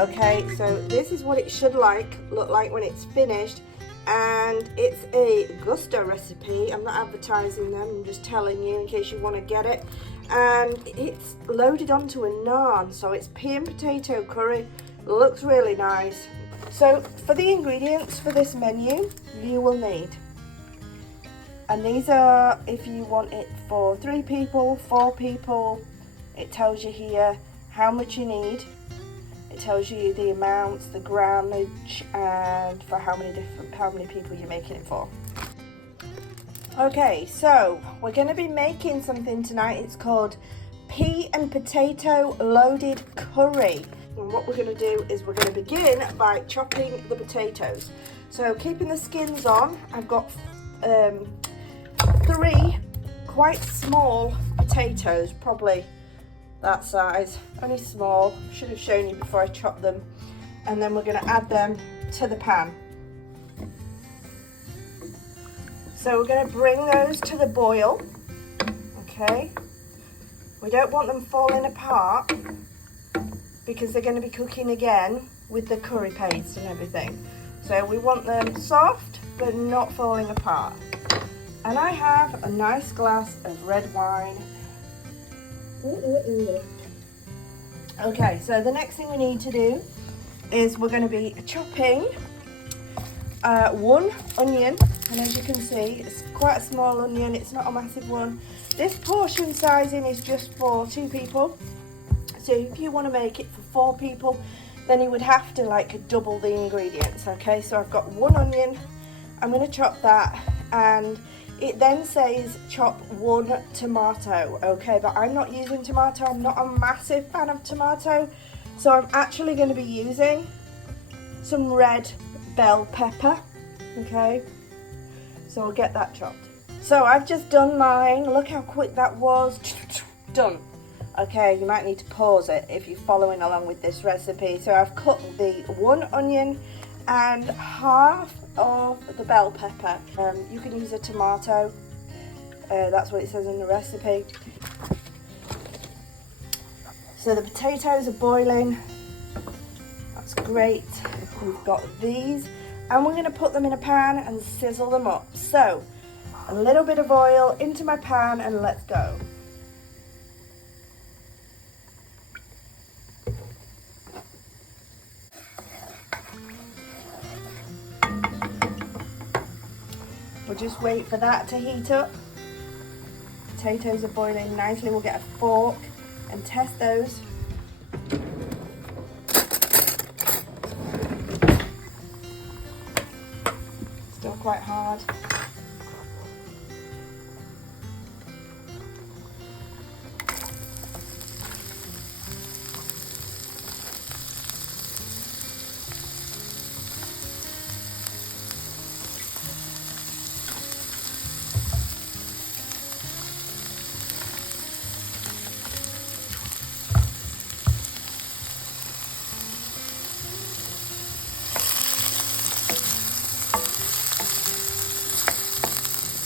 Okay, so this is what it should look like when it's finished, and it's a gusto recipe. I'm not advertising them, I'm just telling you in case you want to get it. And it's loaded onto a naan, so it's pea and potato curry. Looks really nice. So for the ingredients for this menu, you will need, and these are if you want it for 3 people, 4 people, it tells you here how much you need. It tells you the amounts, the grammage, and for how many people you're making it for. Okay, so we're going to be making something tonight. It's called pea and potato loaded curry. And what we're going to do is we're going to begin by chopping the potatoes. So keeping the skins on, I've got 3 quite small potatoes, probably that size, only small. Should have shown you before I chopped them. And then we're going to add them to the pan. So we're going to bring those to the boil. Okay, we don't want them falling apart because they're going to be cooking again with the curry paste and everything. So we want them soft but not falling apart. And I have a nice glass of red wine. Okay, so the next thing we need to do is we're going to be chopping 1 onion, and as you can see, it's quite a small onion, it's not a massive one. This portion sizing is just for 2 people, so if you want to make it for 4 people, then you would have to like double the ingredients. Okay, so I've got 1 onion, I'm going to chop that, and it then says chop 1 tomato. Okay, but I'm not using tomato, I'm not a massive fan of tomato, so I'm actually going to be using some red bell pepper. Okay, so we'll get that chopped. So I've just done mine. Look how quick that was. Done. Okay, you might need to pause it if you're following along with this recipe. So I've cut the 1 onion and half of the bell pepper. You can use a tomato. That's what it says in the recipe. So the potatoes are boiling. That's great. We've got these, and we're going to put them in a pan and sizzle them up. So a little bit of oil into my pan, and let's go. We'll just wait for that to heat up. Potatoes are boiling nicely. We'll get a fork and test those. Still quite hard.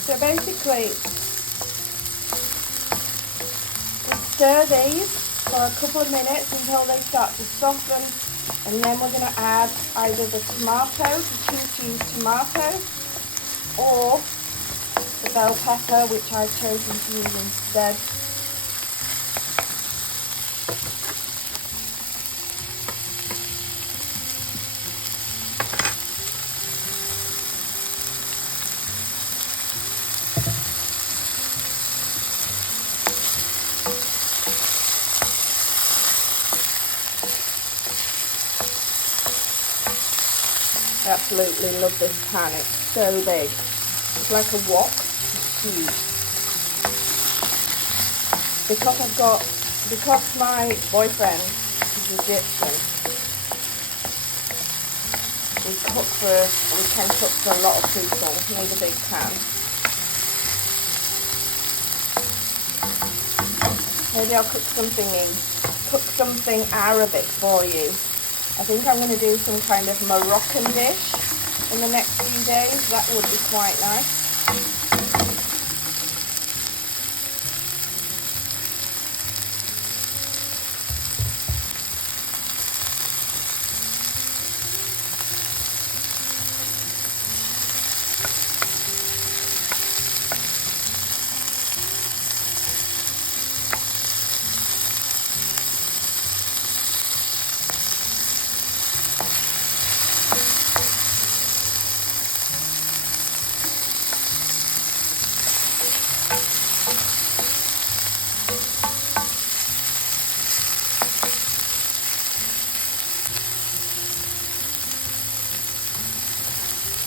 So basically, we stir these for a couple of minutes until they start to soften, and then we're going to add either the tomato, the cheese tomato, or the bell pepper, which I've chosen to use instead. I absolutely love this pan, it's so big. It's like a wok, it's huge. Because my boyfriend is Egyptian, we can cook for a lot of people. We need a big pan. Maybe I'll cook something Arabic for you. I think I'm going to do some kind of Moroccan dish in the next few days. That would be quite nice.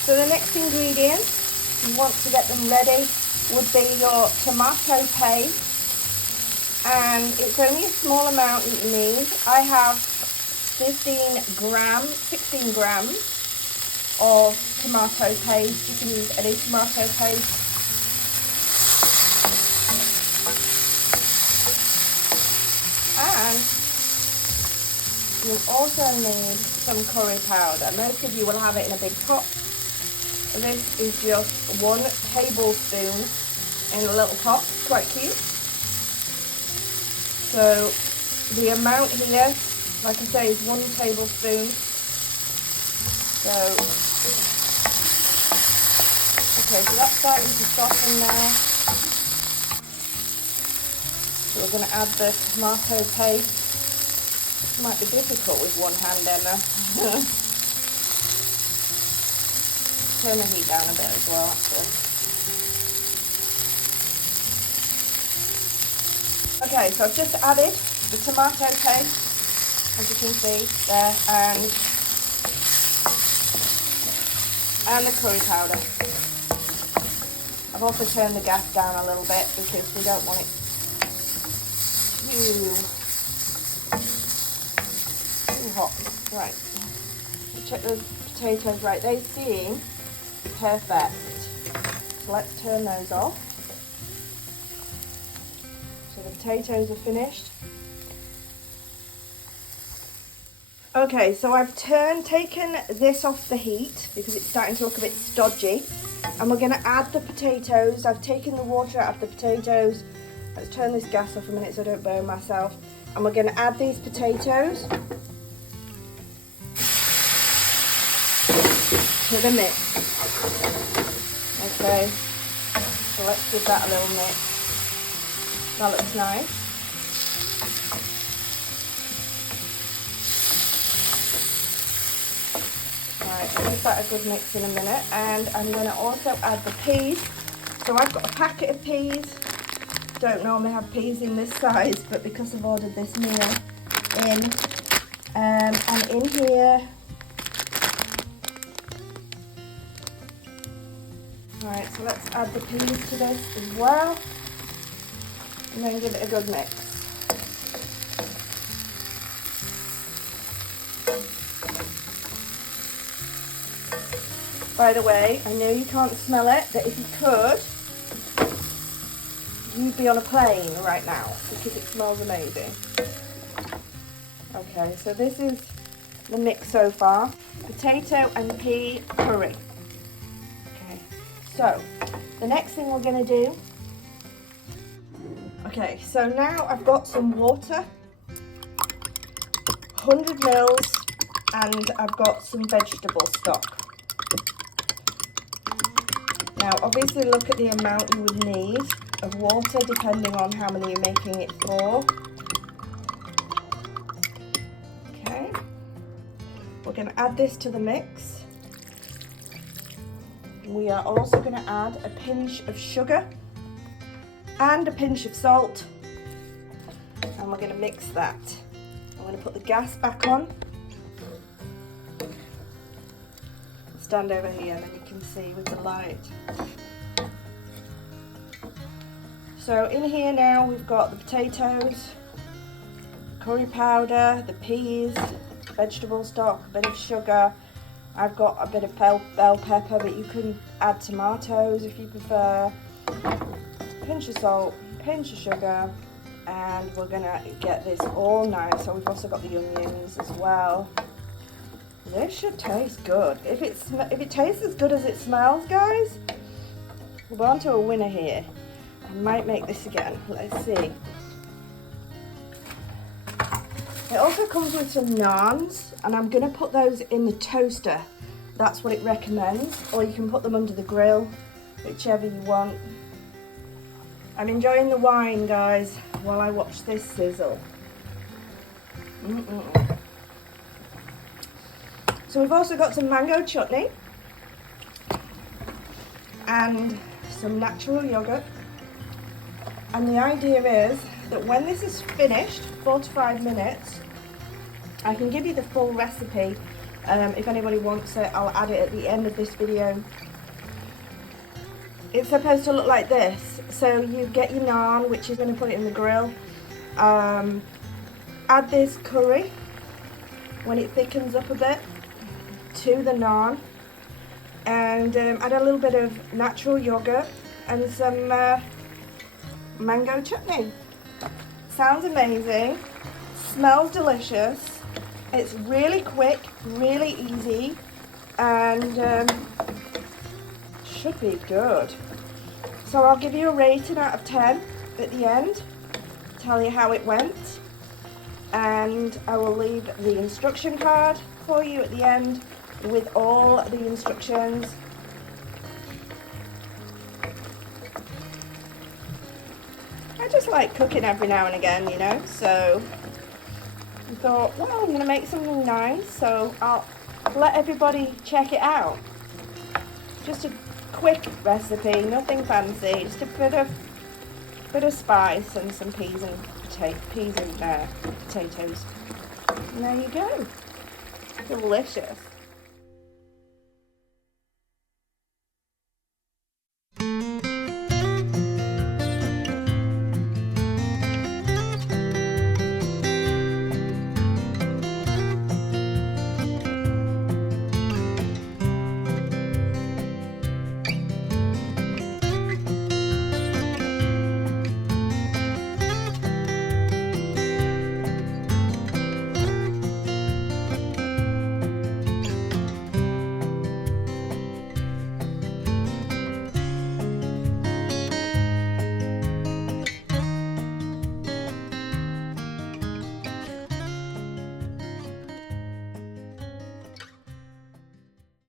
So the next ingredients you want to get them ready would be your tomato paste, and it's only a small amount that you need. I have 16 grams of tomato paste. You can use any tomato paste. And you'll also need some curry powder. Most of you will have it in a big pot. This is just 1 tablespoon in a little pot, quite cute. So the amount here, like I say, is 1 tablespoon. So, okay, so that's starting to soften now. So we're going to add the tomato paste. This might be difficult with one hand, Emma. Turn the heat down a bit as well, actually. Okay, so I've just added the tomato paste, as you can see there, and the curry powder. I've also turned the gas down a little bit because we don't want it too hot. Right, check the potatoes. Right, they seem perfect. So let's turn those off. So the potatoes are finished. Okay, so I've taken this off the heat because it's starting to look a bit stodgy, and we're going to add the potatoes. I've taken the water out of the potatoes. Let's turn this gas off a minute so I don't burn myself. And we're going to add these potatoes to the mix. Okay, so let's give that a little mix. That looks nice. Right, I'll give that a good mix in a minute, and I'm going to also add the peas. So I've got a packet of peas. Don't normally have peas in this size, but because I've ordered this meal in, and in here. Right, so let's add the peas to this as well, and then give it a good mix. By the way, I know you can't smell it, but if you could, you'd be on a plane right now because it smells amazing. Okay, so this is the mix so far. Potato and pea curry. Okay, so the next thing we're going to do. Okay, so now I've got some water, 100 mils, and I've got some vegetable stock. Now, obviously look at the amount you would need of water depending on how many you're making it for. Okay, we're going to add this to the mix. We are also going to add a pinch of sugar and a pinch of salt, and we're going to mix that. I'm going to put the gas back on. Stand over here and then you can see with the light. So in here now we've got the potatoes, curry powder, the peas, vegetable stock, a bit of sugar. I've got a bit of bell pepper, but you can add tomatoes if you prefer. Pinch of salt, pinch of sugar, and we're gonna get this all nice. So we've also got the onions as well. This should taste good. If it tastes as good as it smells, guys, we're on to a winner here. I might make this again. Let's see. It also comes with some naans, and I'm going to put those in the toaster. That's what it recommends. Or you can put them under the grill, whichever you want. I'm enjoying the wine, guys, while I watch this sizzle. So we've also got some mango chutney and some natural yogurt. And the idea is that when this is finished, 4 to 5 minutes, I can give you the full recipe If anybody wants it, I'll add it at the end of this video. It's supposed to look like this. So you get your naan, which is going to put it in the grill. Add this curry when it thickens up a bit to the naan, and add a little bit of natural yogurt and some mango chutney. Sounds amazing, smells delicious, it's really quick, really easy, and should be good. So I'll give you a rating out of 10 at the end, tell you how it went, and I will leave the instruction card for you at the end with all the instructions. I just like cooking every now and again, you know, so I thought, well, I'm going to make something nice, so I'll let everybody check it out. Just a quick recipe, nothing fancy, just a bit of spice and some peas and potatoes. And there you go. Delicious.